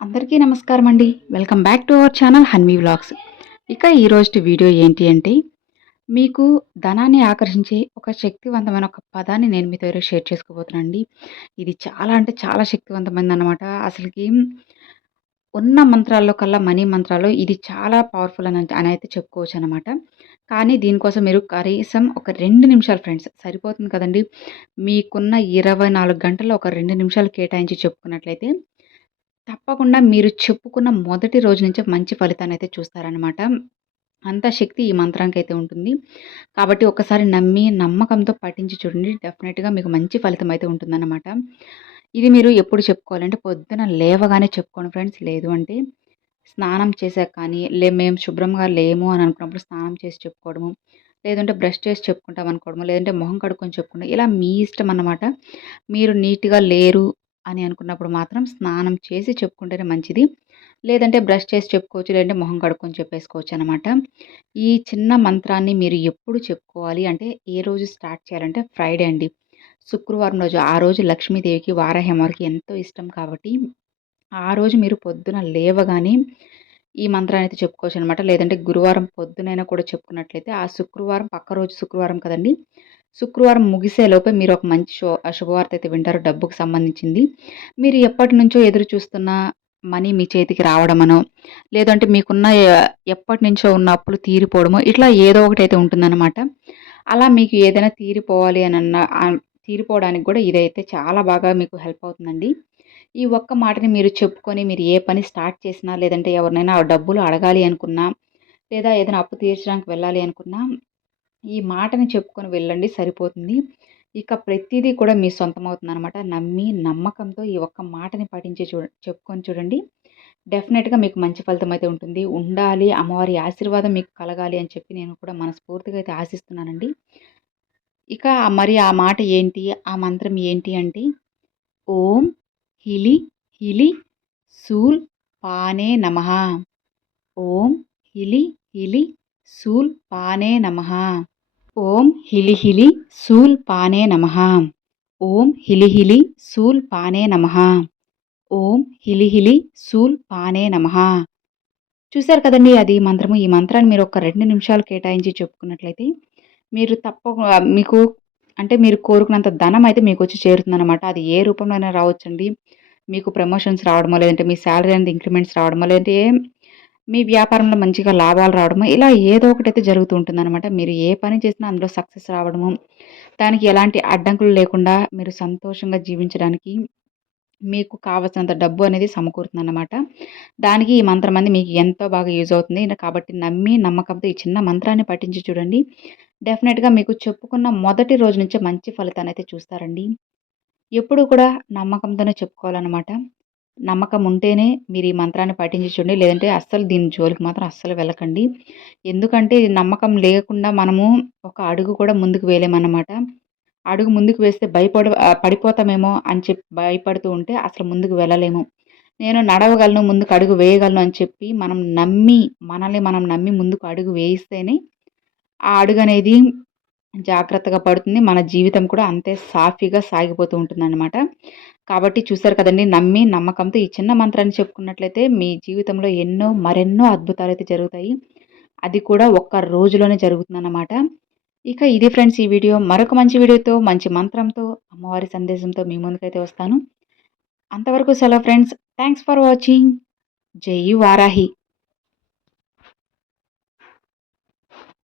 అందరికీ నమస్కారం అండి. Welcome back to our channel Hanvi vlogs. ఇక ఈరోజు వీడియో ఏంటి అంటే, మీకు ధనాన్ని ఆకర్షించే ఒక శక్తివంతమైన ఒక పదాన్ని నేను మీతో ఈరోజు షేర్ చేసుకోబోతున్నానండి. ఇది చాలా అంటే చాలా శక్తివంతమైనదనమాట. అసలకి ఉన్న మంత్రాల్లో కల్లా మనీ మంత్రాల్లో ఇది చాలా పవర్‌ఫుల్ అనైతే చెప్పుకోవచ్చనమాట. కానీ దీనికోసం మీరు కనీసం ఒక 2 నిమిషాలు ఫ్రెండ్స్ సరిపోతుంది కదండీ! మీకున్న 24 గంటల్లో ఒక 2 నిమిషాలు కేటాయించి చెప్పుకున్నట్లయితే తప్పకుండా మీరు చెప్పుకున్న మొదటి రోజు నుంచే మంచి ఫలితాన్నయితే చూస్తారనమాట. అంత శక్తి ఈ మంత్రానికైతే ఉంటుంది. కాబట్టి ఒక్కసారి నమ్మి, నమ్మకంతో పఠించి చూడండి. డెఫినెట్‌గా మీకు మంచి ఫలితం అయితే ఉంటుందన్నమాట. ఇది మీరు ఎప్పుడు చెప్పుకోవాలంటే పొద్దున లేవగానే చెప్పుకోండి ఫ్రెండ్స్. లేదు అంటే స్నానం చేశాక కానీ, మేము శుభ్రంగా లేము అని అనుకున్నప్పుడు స్నానం చేసి చెప్పుకోవడము. లేదంటే బ్రష్ చేసి చెప్పుకుంటాం అనుకోవడము. లేదంటే మొహం కడుక్కొని చెప్పుకుంటాం. ఇలా మీ ఇష్టం అన్నమాట. మీరు నీట్‌గా లేరు అని అనుకున్నప్పుడు మాత్రం స్నానం చేసి చెప్పుకుంటేనే మంచిది. లేదంటే బ్రష్ చేసి చెప్పుకోవచ్చు. లేదంటే మొహం కడుక్కొని చెప్పేసుకోవచ్చనమాట. ఈ చిన్న మంత్రాన్ని మీరు ఎప్పుడు చెప్పుకోవాలి అంటే, ఏ రోజు స్టార్ట్ చేయాలంటే ఫ్రైడే అండి. శుక్రవారం రోజు. ఆ రోజు లక్ష్మీదేవికి, వారాహి అమ్మవారికి ఎంతో ఇష్టం కాబట్టి, ఆ రోజు మీరు పొద్దున లేవగానే ఈ మంత్రాన్నయితే చెప్పుకోవచ్చనమాట. లేదంటే గురువారం పొద్దునైనా కూడా చెప్పుకున్నట్లయితే, ఆ శుక్రవారం పక్క రోజు శుక్రవారం కదండీ! శుక్రవారం ముగిసేలోపే మీరు ఒక మంచి శుభవార్త అయితే వింటారు డబ్బుకు సంబంధించింది. మీరు ఎప్పటినుంచో ఎదురు చూస్తున్న మనీ మీ చేతికి రావడమనో, లేదంటే మీకున్న ఎప్పటినుంచో ఉన్న అప్పులు తీరిపోవడమో, ఇట్లా ఏదో ఒకటైతే ఉంటుందనమాట. అలా మీకు ఏదైనా తీరిపోవాలి తీరిపోవడానికి కూడా ఇదైతే చాలా బాగా మీకు హెల్ప్ అవుతుందండి. ఈ ఒక్క మాటని మీరు చెప్పుకొని మీరు ఏ పని స్టార్ట్ చేసినా, లేదంటే ఎవరినైనా డబ్బులు అడగాలి అనుకున్నా, లేదా ఏదైనా అప్పు తీర్చడానికి వెళ్ళాలి అనుకున్నా ఈ మాటని చెప్పుకొని వెళ్ళండి సరిపోతుంది. ఇక ప్రతీదీ కూడా మీ సొంతమవుతుందనమాట. నమ్మి, నమ్మకంతో ఈ ఒక్క మాటని పాటించి చెప్పుకొని చూడండి. డెఫినెట్‌గా మీకు మంచి ఫలితమైతే ఉంటుంది. ఉండాలి, అమ్మవారి ఆశీర్వాదం మీకు కలగాలి అని చెప్పి నేను కూడా మనస్ఫూర్తిగా అయితే ఆశిస్తున్నానండి. ఇక మరి ఆ మాట ఏంటి? ఆ మంత్రం ఏంటి అంటే, ఓం హిలి హిలి సూల్ పానే నమః. ఓం హిలి హిలి సూల్ పానే నమః. ఓం హిలి హిలి సూల్ పానే నమః. ఓం హిలి హిలి సూల్ పానే నమః. ఓం హిలి హిలి సూల్ పానే నమః. చూసారు కదండీ అది మంత్రము. ఈ మంత్రాన్ని మీరు ఒక 2 నిమిషాలు కేటాయించి చెప్పుకున్నట్లయితే, మీరు మీకు అంటే మీరు కోరుకున్నంత ధనం అయితే మీకొచ్చి చేరుతుందనమాట. అది ఏ రూపంలో అయినా రావచ్చండి. మీకు ప్రమోషన్స్ రావడమో, లేదంటే మీ సాలరీ అనేది ఇంక్రిమెంట్స్ రావడమో, లేదంటే మీ వ్యాపారంలో మంచిగా లాభాలు రావడమో, ఇలా ఏదో ఒకటైతే జరుగుతూ ఉంటుందనమాట. మీరు ఏ పని చేసినా అందులో సక్సెస్ రావడము, దానికి ఎలాంటి అడ్డంకులు లేకుండా మీరు సంతోషంగా జీవించడానికి మీకు కావాల్సినంత డబ్బు అనేది సమకూరుతుందన్నమాట. దానికి ఈ మంత్రం అనేది మీకు ఎంతో బాగా యూజ్ అవుతుంది. కాబట్టి నమ్మి, నమ్మకంతో ఈ చిన్న మంత్రాన్ని పఠించి చూడండి. డెఫినెట్‌గా మీకు చెప్పుకున్న మొదటి రోజు నుంచే మంచి ఫలితాన్నయితే చూస్తారండి. ఎప్పుడూ కూడా నమ్మకంతోనే చెప్పుకోవాలనమాట. నమ్మకం ఉంటేనే మీరు ఈ మంత్రాన్ని పఠించి చూడండి. లేదంటే అస్సలు దీని జోలికి మాత్రం అస్సలు వెళ్ళకండి. ఎందుకంటే ఇది నమ్మకం లేకుండా మనము ఒక అడుగు కూడా ముందుకు వేయలేమన్నమాట. అడుగు ముందుకు వేస్తే పడిపోతామేమో అని చెప్పి భయపడుతూ ఉంటే అసలు ముందుకు వెళ్ళలేము. నేను నడవగలను, ముందుకు అడుగు వేయగలను అని చెప్పి మనల్ని మనం నమ్మి ముందుకు అడుగు వేయిస్తేనే ఆ అడుగనేది జాగ్రత్తగా పడుతుంది. మన జీవితం కూడా అంతే సాఫీగా సాగిపోతూ ఉంటుందన్నమాట. కాబట్టి చూసారు కదండీ! నమ్మి, నమ్మకంతో ఈ చిన్న మంత్రాన్ని చెప్పుకున్నట్లయితే మీ జీవితంలో మరెన్నో అద్భుతాలైతే జరుగుతాయి. అది కూడా ఒక్క రోజులోనే జరుగుతుందన్నమాట. ఇక ఇది ఫ్రెండ్స్ ఈ వీడియో. మరొక మంచి వీడియోతో, మంచి మంత్రంతో, అమ్మవారి సందేశంతో మీ ముందుకైతే వస్తాను. అంతవరకు సెలవు ఫ్రెండ్స్. Thanks for watching. జై వారాహి!